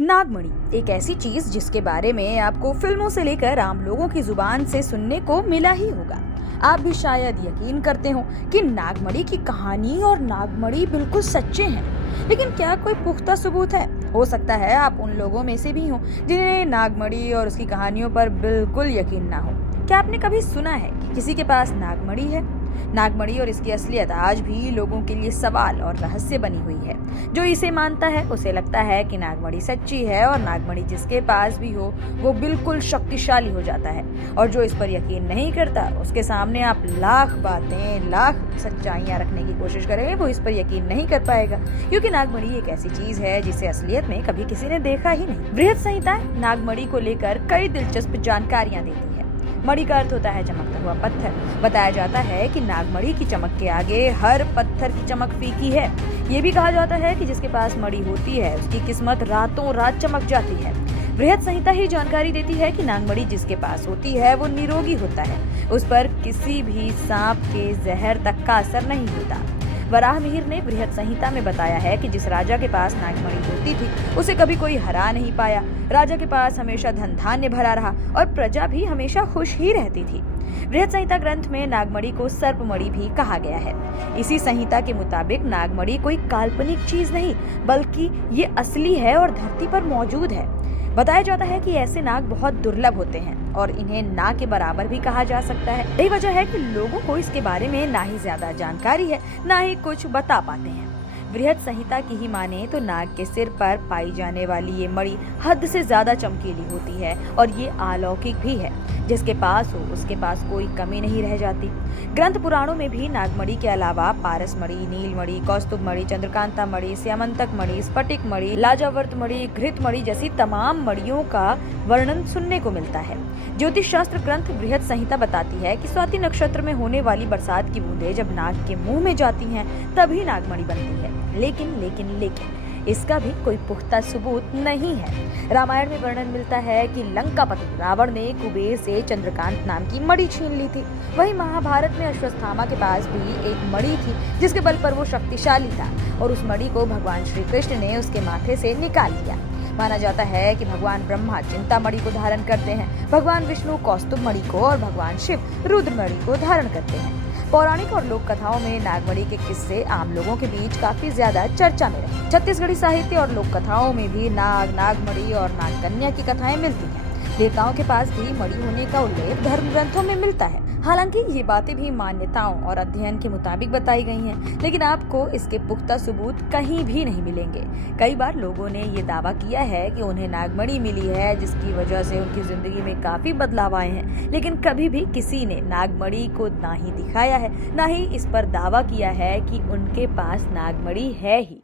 नागमणि एक ऐसी चीज जिसके बारे में आपको फिल्मों से लेकर आम लोगों की जुबान से सुनने को मिला ही होगा। आप भी शायद यकीन करते हो कि नागमणि की कहानी और नागमणि बिल्कुल सच्चे हैं, लेकिन क्या कोई पुख्ता सबूत है? हो सकता है आप उन लोगों में से भी हो जिन्हें नागमणि और उसकी कहानियों पर बिल्कुल यकीन ना हो। क्या आपने कभी सुना है कि किसी के पास नागमणि है? नागमणि और इसकी असलियत आज भी लोगों के लिए सवाल और रहस्य बनी हुई है। जो इसे मानता है उसे लगता है कि नागमणि सच्ची है और नागमणि जिसके पास भी हो वो बिल्कुल शक्तिशाली हो जाता है, और जो इस पर यकीन नहीं करता उसके सामने आप लाख बातें, लाख सच्चाइयां रखने की कोशिश करें, वो इस पर यकीन नहीं कर पाएगा, क्योंकि नागमणि एक ऐसी चीज है जिसे असलियत में कभी किसी ने देखा ही नहीं। बृहद संहिता नागमणि को लेकर कई दिलचस्प जानकारियां देती है। मणि का अर्थ होता है चमकता हुआ पत्थर। बताया जाता है कि नागमणि की चमक के आगे हर पत्थर की चमक फीकी है। ये भी कहा जाता है कि जिसके पास मणि होती है उसकी किस्मत रातों रात चमक जाती है। बृहद संहिता ही जानकारी देती है कि नागमणि जिसके पास होती है वो निरोगी होता है, उस पर किसी भी सांप के जहर तक का असर नहीं होता। वराह मिहिर ने बृहद संहिता में बताया है कि जिस राजा के पास नागमणि होती थी उसे कभी कोई हरा नहीं पाया। राजा के पास हमेशा धन धान्य भरा रहा और प्रजा भी हमेशा खुश ही रहती थी। बृहद संहिता ग्रंथ में नागमणि को सर्पमणि भी कहा गया है। इसी संहिता के मुताबिक नागमणि कोई काल्पनिक चीज नहीं बल्कि ये असली है और धरती पर मौजूद है। बताया जाता है कि ऐसे नाग बहुत दुर्लभ होते हैं और इन्हें ना के बराबर भी कहा जा सकता है। यही वजह है कि लोगों को इसके बारे में ना ही ज्यादा जानकारी है, ना ही कुछ बता पाते हैं। बृहद संहिता की ही माने तो नाग के सिर पर पाई जाने वाली ये मणि हद से ज्यादा चमकीली होती है और ये अलौकिक भी है। जिसके पास हो उसके पास कोई कमी नहीं रह जाती। ग्रंथ पुराणों में भी नागमणि के अलावा पारसमणि, नीलमणि, कौस्तुभमणि, चंद्रकांता मणि, स्यमंतक मणि, स्फटिक मणि, लाजावर्त मणि, घृत मणि जैसी तमाम मणियों का वर्णन सुनने को मिलता है। ज्योतिष शास्त्र ग्रंथ बृहद संहिता बताती है कि स्वाति नक्षत्र में होने वाली बरसात की बूंदें जब नाग के मुंह में जाती हैं तभी नागमणि बनती है। लेकिन इसका भी कोई पुख्ता सबूत नहीं है। रामायण में वर्णन मिलता है कि लंकापति रावण ने कुबेर से चंद्रकांत नाम की मणि छीन ली थी। वहीं महाभारत में अश्वत्थामा के पास भी एक मणि थी जिसके बल पर वो शक्तिशाली था, और उस मणि को भगवान श्री कृष्ण ने उसके माथे से निकाल लिया। माना जाता है कि भगवान ब्रह्मा चिंतामणि को धारण करते हैं, भगवान विष्णु कौस्तुभमणि को और भगवान शिव रुद्रमणि को धारण करते हैं। पौराणिक और लोक कथाओं में नागमणि के किस्से आम लोगों के बीच काफी ज्यादा चर्चा में रहे। छत्तीसगढ़ी साहित्य और लोक कथाओं में भी नाग, नागमणि और नागकन्या की कथाएं मिलती हैं। देवताओं के पास भी मणि होने का उल्लेख धर्म ग्रंथों में मिलता है। हालांकि ये बातें भी मान्यताओं और अध्ययन के मुताबिक बताई गई हैं, लेकिन आपको इसके पुख्ता सबूत कहीं भी नहीं मिलेंगे। कई बार लोगों ने ये दावा किया है कि उन्हें नागमणि मिली है जिसकी वजह से उनकी जिंदगी में काफी बदलाव आए हैं, लेकिन कभी भी किसी ने नागमणि को ना ही दिखाया है, ना ही इस पर दावा किया है कि उनके पास नागमणि है ही।